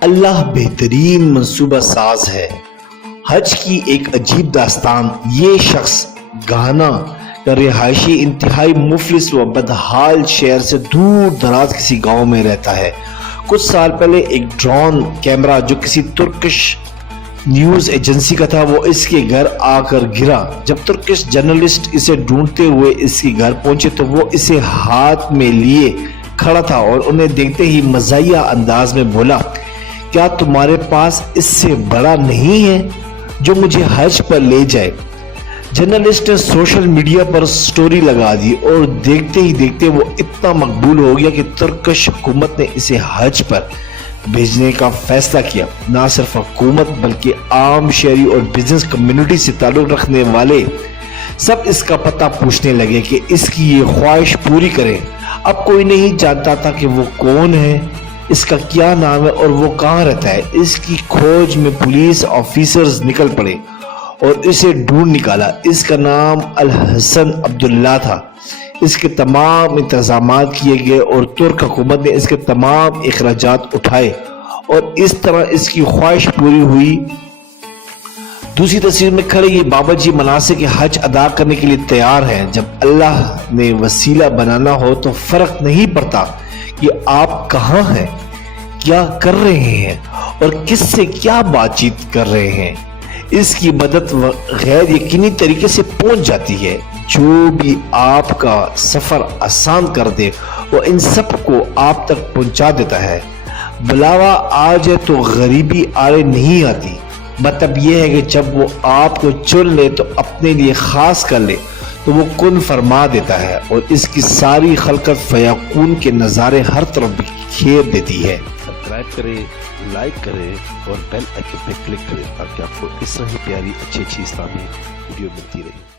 اللہ بہترین منصوبہ ساز ہے۔ حج کی ایک عجیب داستان۔ یہ شخص گھانا کا رہائشی انتہائی مفلس و بدحال شہر سے دور دراز کسی گاؤں میں رہتا ہے۔ کچھ سال پہلے ایک ڈرون کیمرہ جو کسی ترکش نیوز ایجنسی کا تھا وہ اس کے گھر آ کر گرا۔ جب ترکش جرنلسٹ اسے ڈھونڈتے ہوئے اس کے گھر پہنچے تو وہ اسے ہاتھ میں لیے کھڑا تھا اور انہیں دیکھتے ہی مزاحیہ انداز میں بولا، کیا تمہارے پاس اس سے بڑا نہیں ہے جو مجھے حج پر لے جائے؟ جرنلسٹ نے سوشل میڈیا پر سٹوری لگا دی اور دیکھتے ہی دیکھتے وہ اتنا مقبول ہو گیا کہ ترکش حکومت نے اسے حج پر بھیجنے کا فیصلہ کیا۔ نہ صرف حکومت بلکہ عام شہری اور بزنس کمیونٹی سے تعلق رکھنے والے سب اس کا پتہ پوچھنے لگے کہ اس کی یہ خواہش پوری کریں۔ اب کوئی نہیں جانتا تھا کہ وہ کون ہے، اس کا کیا نام ہے اور وہ کہاں رہتا ہے۔ اس کی کھوج میں پولیس آفیسرز نکل پڑے اور اسے ڈھونڈ نکالا۔ اس کا نام الحسن عبداللہ تھا۔ اس کے تمام انتظامات کیے گئے اور ترک حکومت نے اس کے تمام اخراجات اٹھائے اور اس طرح اس کی خواہش پوری ہوئی۔ دوسری تصویر میں کھڑے یہ بابا جی مناسک حج ادا کرنے کے لیے تیار ہیں۔ جب اللہ نے وسیلہ بنانا ہو تو فرق نہیں پڑتا کہ آپ کہاں ہیں، کیا کر رہے ہیں اور کس سے کیا بات چیت کر رہے ہیں۔ اس کی مدد غیر یقینی طریقے سے پہنچ جاتی ہے۔ جو بھی آپ کا سفر آسان کر دے وہ ان سب کو آپ تک پہنچا دیتا ہے۔ بلاوا آ جائے تو غریبی آڑے نہیں آتی۔ مطلب یہ ہے کہ جب وہ آپ کو چن لے تو اپنے لیے خاص کر لے تو وہ کن فرما دیتا ہے اور اس کی ساری خلقت فیکون کے نظارے ہر طرف بکھیر دیتی ہے۔ سبسکرائب کریں، لائک کریں اور بیل آئکن پہ کلک کریں تاکہ آپ کو اس طرح کی پیاری اچھی اسلامی ویڈیو ملتی رہے۔